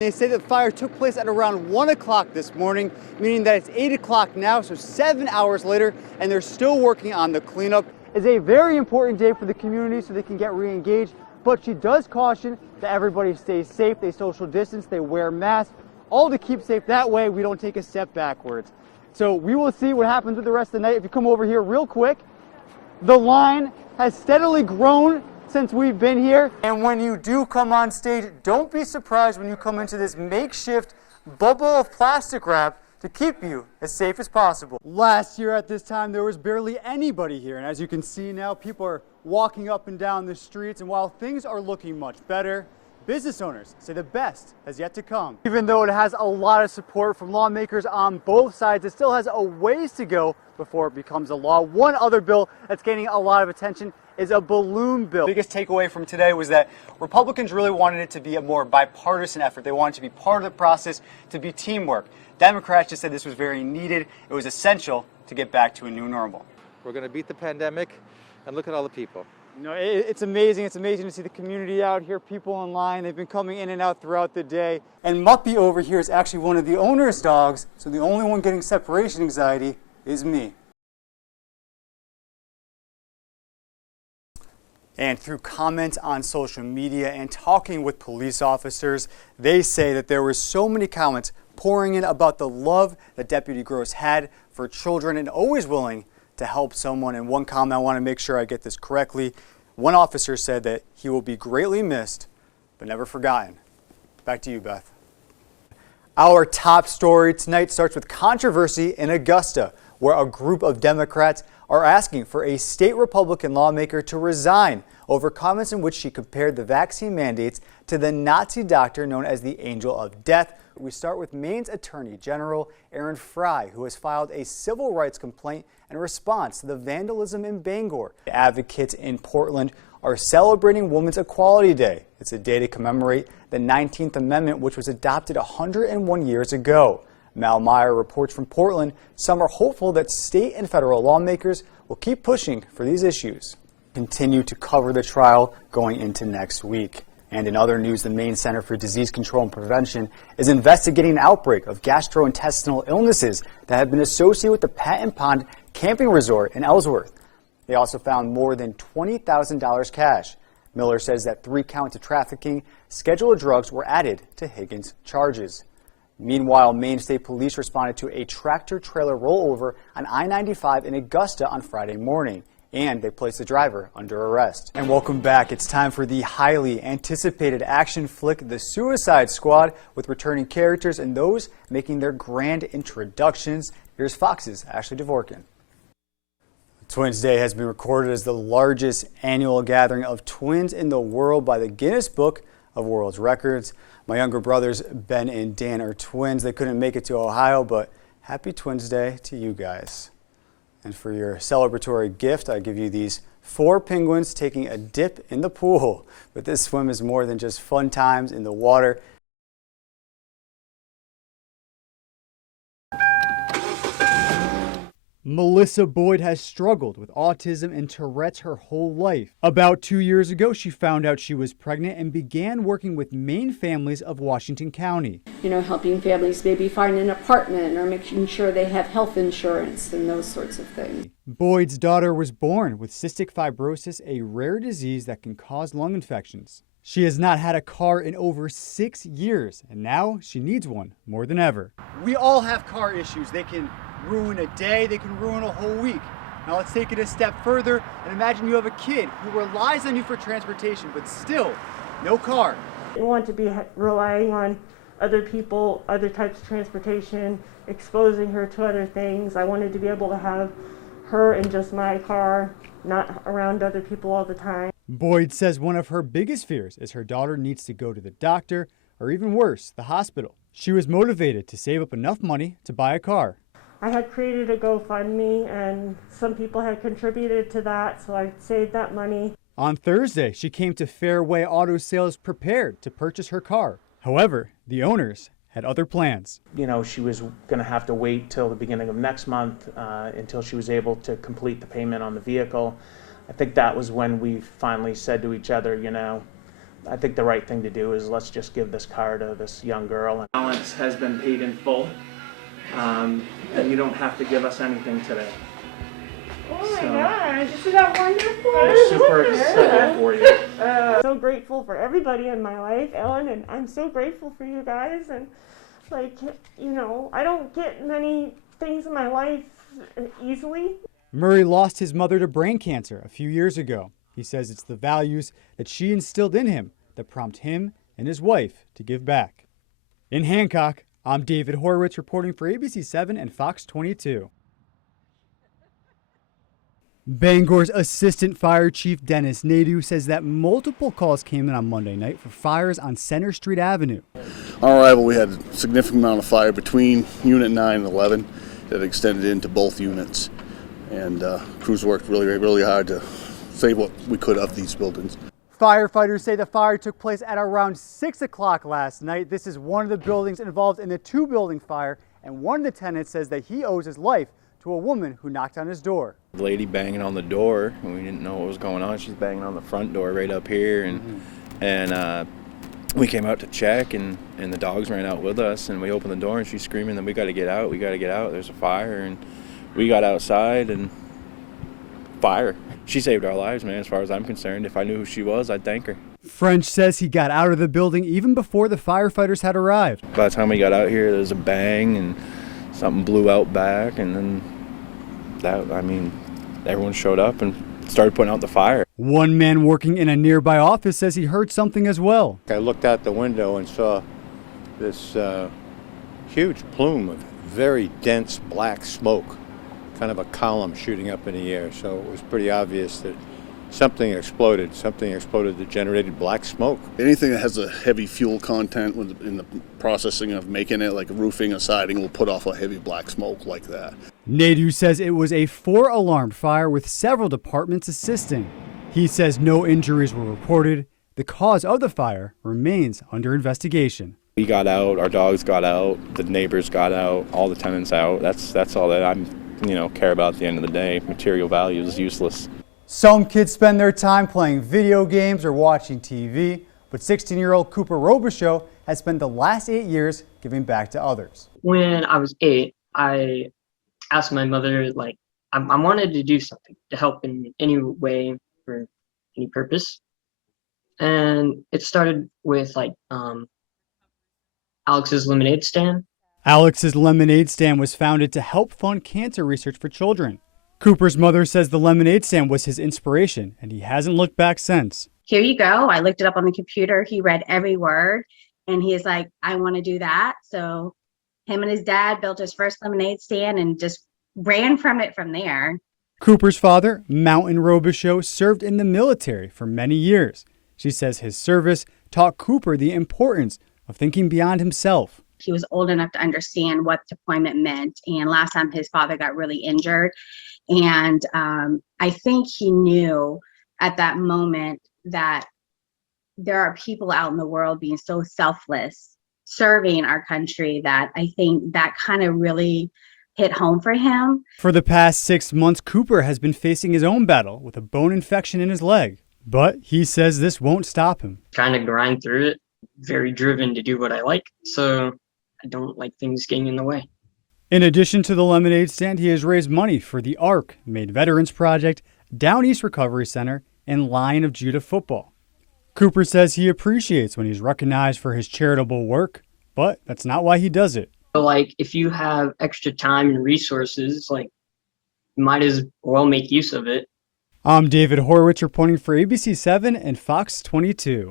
They say that the fire took place at around 1 o'clock this morning, meaning that it's 8 o'clock now, so 7 hours later, and they're still working on the cleanup. It's a very important day for the community so they can get re-engaged, but she does caution that everybody stays safe, they social distance, they wear masks, all to keep safe. That way we don't take a step backwards. So we will see what happens with the rest of the night. If you come over here real quick, the line has steadily grown since we've been here. And when you do come on stage, don't be surprised when you come into this makeshift bubble of plastic wrap to keep you as safe as possible. Last year at this time, there was barely anybody here. And as you can see now, people are walking up and down the streets. And while things are looking much better, business owners say the best has yet to come. Even though it has a lot of support from lawmakers on both sides, it still has a ways to go before it becomes a law. One other bill that's gaining a lot of attention is a balloon bill. The biggest takeaway from today was that Republicans really wanted it to be a more bipartisan effort. They wanted to be part of the process, to be teamwork. Democrats just said this was very needed. It was essential to get back to a new normal. We're going to beat the pandemic, and look at all the people. You know, it's amazing. It's amazing to see the community out here, people in line. They've been coming in and out throughout the day. And Muppy over here is actually one of the owner's dogs, so the only one getting separation anxiety is me. And through comments on social media and talking with police officers, they say that there were so many comments pouring in about the love that Deputy Gross had for children and always willing to help someone. And one comment, I want to make sure I get this correctly. One officer said that he will be greatly missed, but never forgotten. Back to you, Beth. Our top story tonight starts with controversy in Augusta, where a group of Democrats are asking for a state Republican lawmaker to resign over comments in which she compared the vaccine mandates to the Nazi doctor known as the Angel of Death. We start with Maine's Attorney General Aaron Fry, who has filed a civil rights complaint in response to the vandalism in Bangor. Advocates in Portland are celebrating Women's Equality Day. It's a day to commemorate the 19th Amendment, which was adopted 101 years ago. Mal Meyer reports from Portland. Some are hopeful that state and federal lawmakers will keep pushing for these issues. Continue to cover the trial going into next week. And in other news, the Maine Center for Disease Control and Prevention is investigating an outbreak of gastrointestinal illnesses that have been associated with the Patent Pond camping resort in Ellsworth. They also found more than $20,000 cash. Miller says that 3 counts of trafficking scheduled drugs were added to Higgins' charges. Meanwhile, Maine State Police responded to a tractor-trailer rollover on I-95 in Augusta on Friday morning, and they placed the driver under arrest. And welcome back. It's time for the highly anticipated action flick, The Suicide Squad, with returning characters and those making their grand introductions. Here's Fox's Ashley Dvorkin. Twins Day has been recorded as the largest annual gathering of twins in the world by the Guinness Book of World Records. My younger brothers, Ben and Dan, are twins. They couldn't make it to Ohio, but happy Twins Day to you guys. And for your celebratory gift, I give you these 4 penguins taking a dip in the pool. But this swim is more than just fun times in the water. Melissa Boyd has struggled with autism and Tourette's her whole life. About 2 years ago, she found out she was pregnant and began working with Maine families of Washington County. You know, helping families maybe find an apartment or making sure they have health insurance and those sorts of things. Boyd's daughter was born with cystic fibrosis, a rare disease that can cause lung infections. She has not had a car in over 6 years, and now she needs one more than ever. We all have car issues. They can ruin a day, they can ruin a whole week. Now let's take it a step further and imagine you have a kid who relies on you for transportation, but still, no car. I don't want to be relying on other people, other types of transportation, exposing her to other things. I wanted to be able to have her in just my car, not around other people all the time. Boyd says one of her biggest fears is her daughter needs to go to the doctor, or even worse, the hospital. She was motivated to save up enough money to buy a car. I had created a GoFundMe and some people had contributed to that, so I saved that money. On Thursday, she came to Fairway Auto Sales prepared to purchase her car. However, the owners had other plans. You know, she was going to have to wait till the beginning of next month until she was able to complete the payment on the vehicle. I think that was when we finally said to each other, you know, I think the right thing to do is let's just give this car to this young girl. Balance has been paid in full, and you don't have to give us anything today. Oh my gosh, isn't that wonderful? We're super excited for you. So grateful for everybody in my life, Ellen, and I'm so grateful for you guys. And like, you know, I don't get many things in my life easily. Murray lost his mother to brain cancer a few years ago. He says it's the values that she instilled in him that prompt him and his wife to give back. In Hancock, I'm David Horowitz reporting for ABC 7 and Fox 22. Bangor's Assistant Fire Chief Dennis Nadeau says that multiple calls came in on Monday night for fires on Center Street Avenue. On arrival, we had a significant amount of fire between Unit 9 and 11 that extended into both units. And crews worked really hard to save what we could of these buildings. Firefighters say the fire took place at around 6 o'clock last night. This is one of the buildings involved in the two-building fire, and one of the tenants says that he owes his life to a woman who knocked on his door. The lady banging on the door, and we didn't know what was going on. She's banging on the front door right up here, and we came out to check, and the dogs ran out with us, and we opened the door, and she's screaming that we got to get out, there's a fire, and we got outside, and fire. She saved our lives, man, as far as I'm concerned. If I knew who she was, I'd thank her. French says he got out of the building even before the firefighters had arrived. By the time we got out here, there was a bang, and something blew out back, and then everyone showed up and started putting out the fire. One man working in a nearby office says he heard something as well. I looked out the window and saw this huge plume of very dense black smoke, kind of a column shooting up in the air. So it was pretty obvious that something exploded that generated black smoke. Anything that has a heavy fuel content in the processing of making it, like roofing or siding, will put off a heavy black smoke like that. Nadeau says it was a 4-alarm fire with several departments assisting. He says no injuries were reported. The cause of the fire remains under investigation. We got out, our dogs got out, the neighbors got out, all the tenants out. That's all that care about at the end of the day. Material value is useless. Some kids spend their time playing video games or watching TV, but 16-year-old Cooper Robichaux has spent the last 8 years giving back to others. When I was 8, I asked my mother, I wanted to do something to help in any way for any purpose. And it started with Alex's lemonade stand. Alex's lemonade stand was founded to help fund cancer research for children. Cooper's mother says the lemonade stand was his inspiration, and he hasn't looked back since. Here you go. I looked it up on the computer. He read every word, and he is like, I want to do that. So him and his dad built his first lemonade stand and just ran from it from there. Cooper's father, Mountain Robichaux, served in the military for many years. She says his service taught Cooper the importance of thinking beyond himself. He was old enough to understand what deployment meant. And last time his father got really injured. And I think he knew at that moment that there are people out in the world being so selfless, serving our country, that I think that kind of really hit home for him. For the past 6 months, Cooper has been facing his own battle with a bone infection in his leg. But he says this won't stop him. Kind of grind through it, very driven to do what I like. So I don't like things getting in the way. In addition to the lemonade stand, he has raised money for the ARC, Maine Veterans Project, Down East Recovery Center, and Lion of Judah football. Cooper says he appreciates when he's recognized for his charitable work, but that's not why he does it. So, if you have extra time and resources, you might as well make use of it. I'm David Horowitz reporting for ABC 7 and Fox 22.